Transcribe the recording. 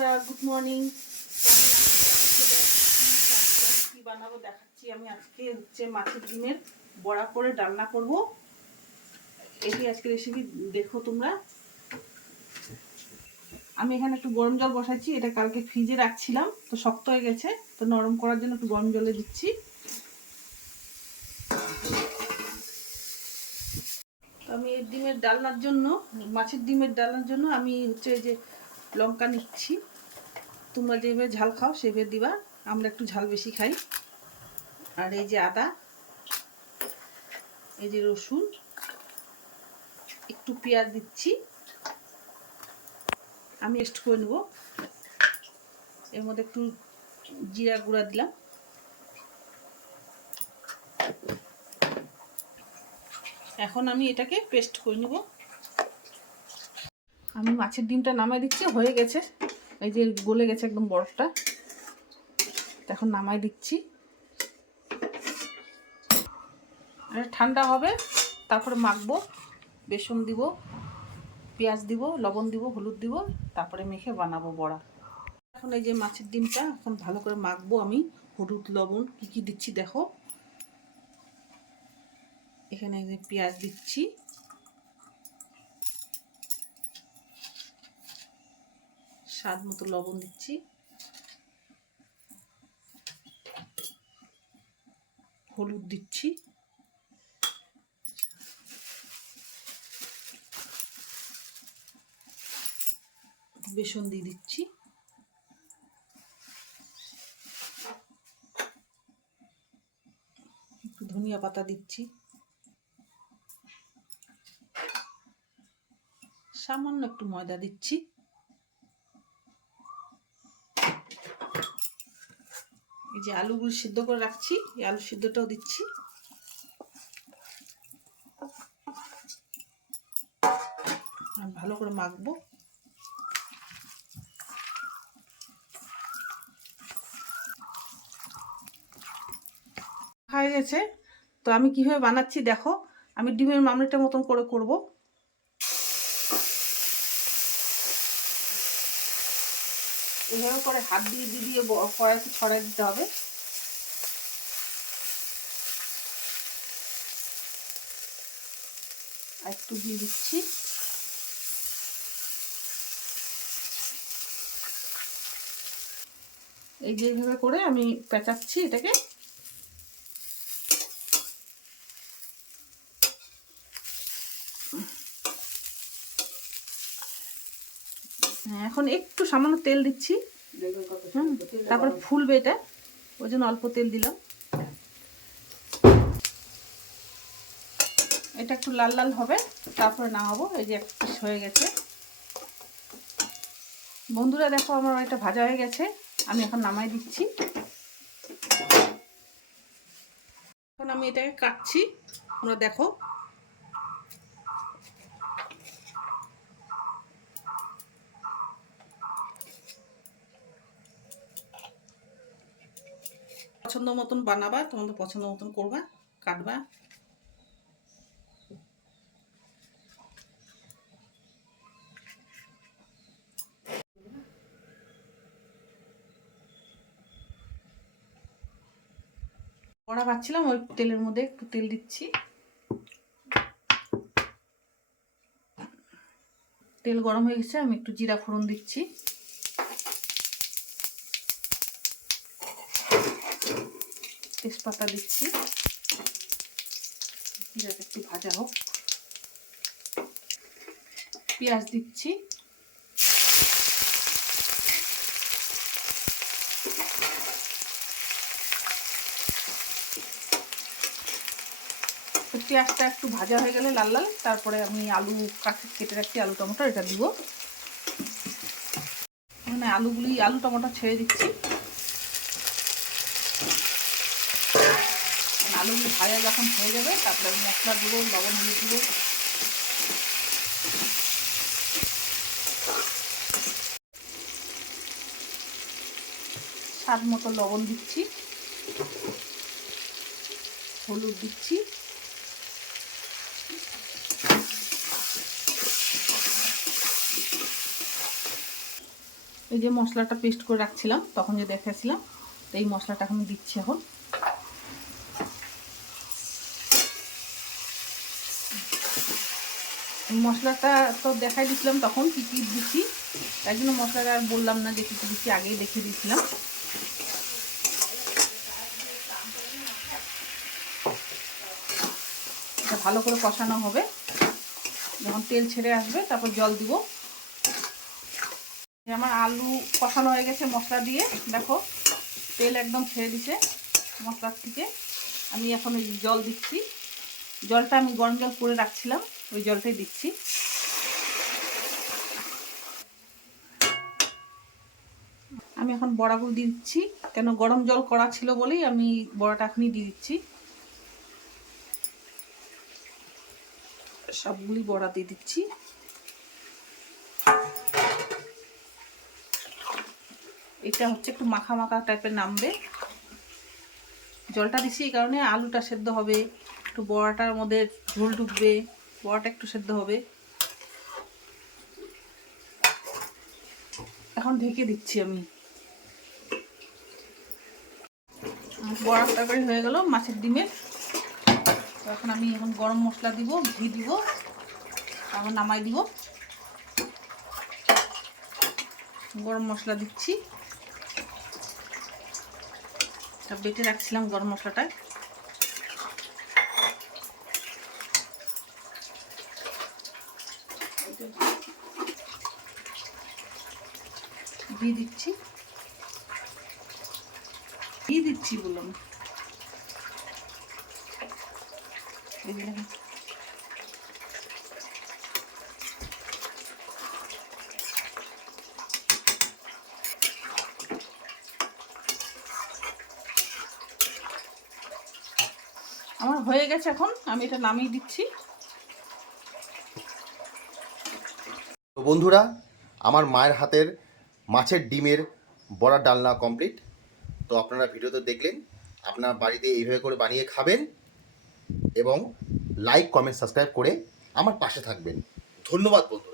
বন্ধুরা good morning কি বানাবো দেখাচ্ছি, আমি আজকে হচ্ছে মাছের ডিমের বড়া করে রান্না করব। এটি আজকে রেসিপি দেখো তোমরা। আমি এখানে একটু গরম জল বসাচ্ছি, এটা কালকে ফ্রিজে রাখছিলাম, তো শক্ত হয়ে গেছে, তো নরম করার জন্য একটু গরম জলে দিচ্ছি। আমি ডিমের ডালনার জন্য, মাছের ডিমের ডালনার জন্য আমি হচ্ছে যে লঙ্কা নিচ্ছি। তোমরা যেভাবে ঝাল খাও, সেভাবে দিবা। আমরা একটু ঝাল বেশি খাই। আর এই যে আদা, এই যে রসুন, একটু পেঁয়াজ দিচ্ছি। আমি টেস্ট করে নেব। এর মধ্যে একটু জিরা গুঁড়া দিলাম। এখন আমি এটাকে পেস্ট করে নেব। আমি মাছের ডিমটা নামাই দিচ্ছি, হয়ে গেছে। এই যে গলে গেছে একদম বরফটা। এখন নামাই দিচ্ছি। ঠান্ডা হবে, তারপরে মাখবো, বেসন দিব, পেঁয়াজ দিব, লবণ দিব, হলুদ দিব, তারপরে মেখে বানাবো বড়া। এখন এই যে মাছের ডিমটা, এখন ভালো করে মাখবো আমি। হলুদ, লবণ, কী কী দিচ্ছি দেখো। এখানে পেঁয়াজ দিচ্ছি। স্বাদ মতো লবণ দিচ্ছি। হলুদ দিচ্ছি। বেসন দিয়ে দিচ্ছি। একটু ধনিয়া পাতা দিচ্ছি। সামান্য একটু ময়দা দিচ্ছি। এই যে আলুগুলো সিদ্ধ করে রাখছি, এই আলু সিদ্ধটাও দিচ্ছি। ভালো করে মাখবো। হয়ে গেছে। তো আমি কীভাবে বানাচ্ছি দেখো, আমি ডিমের মামলিটা মতন করে করব। এভাবে করে হাত দিয়ে দিয়ে কড়াইতে ছড়াই দিতে হবে। একটু দিয়ে দিচ্ছি। এই যে এইভাবে করে আমি পেঁচাচ্ছি এটাকে। এখন একটু সামান্য তেল দিচ্ছি। তারপর ফুলবে এটা। ওই জন্য অল্প তেল দিলাম। এটা একটু লাল লাল হবে তারপরে নামাবো। এই যে এক পিস হয়ে গেছে। বন্ধুরা দেখো আমার এটা ভাজা হয়ে গেছে। আমি এখন নামাই দিচ্ছি। এখন আমি এটাকে কাটছি। তোমরা দেখো। পছন্দ মতন বানাবা, তোমাদের পছন্দ মতন করবা, কাটবা। কড়া পাচ্ছিলাম ওই তেলের মধ্যে একটু তেল দিচ্ছি। তেল গরম হয়ে গেছে, আমি একটু জিরা ফোড়ন দিচ্ছি। তেজপাতা দিচ্ছি। জিরাটা একটু ভাজা হোক। পেঁয়াজ দিচ্ছি। পেঁয়াজটা একটু ভাজা হয়ে গেলে লাল লাল, তারপরে আমি আলু কাঠে কেটে রাখছি, আলু টমেটো, এটা দিব। মানে আলুগুলি, আলু টমেটো ছেড়ে দিচ্ছি। আলুগুলো ভাজা যখন হয়ে যাবে, তারপরে আমি মশলা দেবো, লবণ হলুদ দেবো। স্বাদ মতো লবণ দিচ্ছি, হলুদ দিচ্ছি। এই যে মশলাটা পেস্ট করে রাখছিলাম, তখন যে দেখেছিলাম এই মশলাটা এখন দিচ্ছি এখন। মশলাটা তো দেখাই দিয়েছিলাম তখন, কী কী দিচ্ছি তাই জন্য মশলাটা আর বললাম না যে কী কী দিচ্ছি আগেই দেখিয়ে দিয়েছিলাম এটা ভালো করে কষানো হবে। যখন তেল ছেড়ে আসবে, তারপর জল দিব। আমার আলু কষানো হয়ে গেছে মশলা দিয়ে, দেখো, তেল একদম ছেড়ে দিছে মশলার থেকে। আমি এখন জল দিচ্ছি। জলটা আমি গরম জল করে রাখছিলাম। ওই জলটাই দিচ্ছি। আমি এখন বড়াগুলো দিচ্ছি, কেন গরম জল করা ছিল বলেই আমি বড়াটা এখনই দিয়ে দিচ্ছি। সবগুলি বড়া দিয়ে দিচ্ছি। এটা হচ্ছে একটু মাখা মাখা টাইপের নামবে। জলটা দিচ্ছি এই কারণে আলুটা সেদ্ধ হবে, একটু বড়াটার মধ্যে ঝোল ঢুকবে। বড়াটা একটু সেদ্ধ হবে। এখন ঢেকে দিচ্ছি আমি। বড়ার তরকারি হয়ে গেল মাছের ডিমের। এখন আমি এখন গরম মশলা দিব, ঘি দিব, তারপর নামাই দিব। গরম মশলা দিচ্ছি। বেটে রাখছিলাম গরম মশলাটা। ঘি দিচ্ছি। ঘি দিচ্ছি বললাম। আমার হয়ে গেছে এখন, আমি এটা নামিয়ে দিচ্ছি। বন্ধুরা, আমার মায়ের হাতের মাছের ডিমের বড়া ডালনা কমপ্লিট তো আপনারা ভিডিওতে দেখলেন, আপনার বাড়িতে এইভাবে করে বানিয়ে খাবেন এবং লাইক কমেন্ট সাবস্ক্রাইব করে আমার পাশে থাকবেন। ধন্যবাদ বন্ধুরা।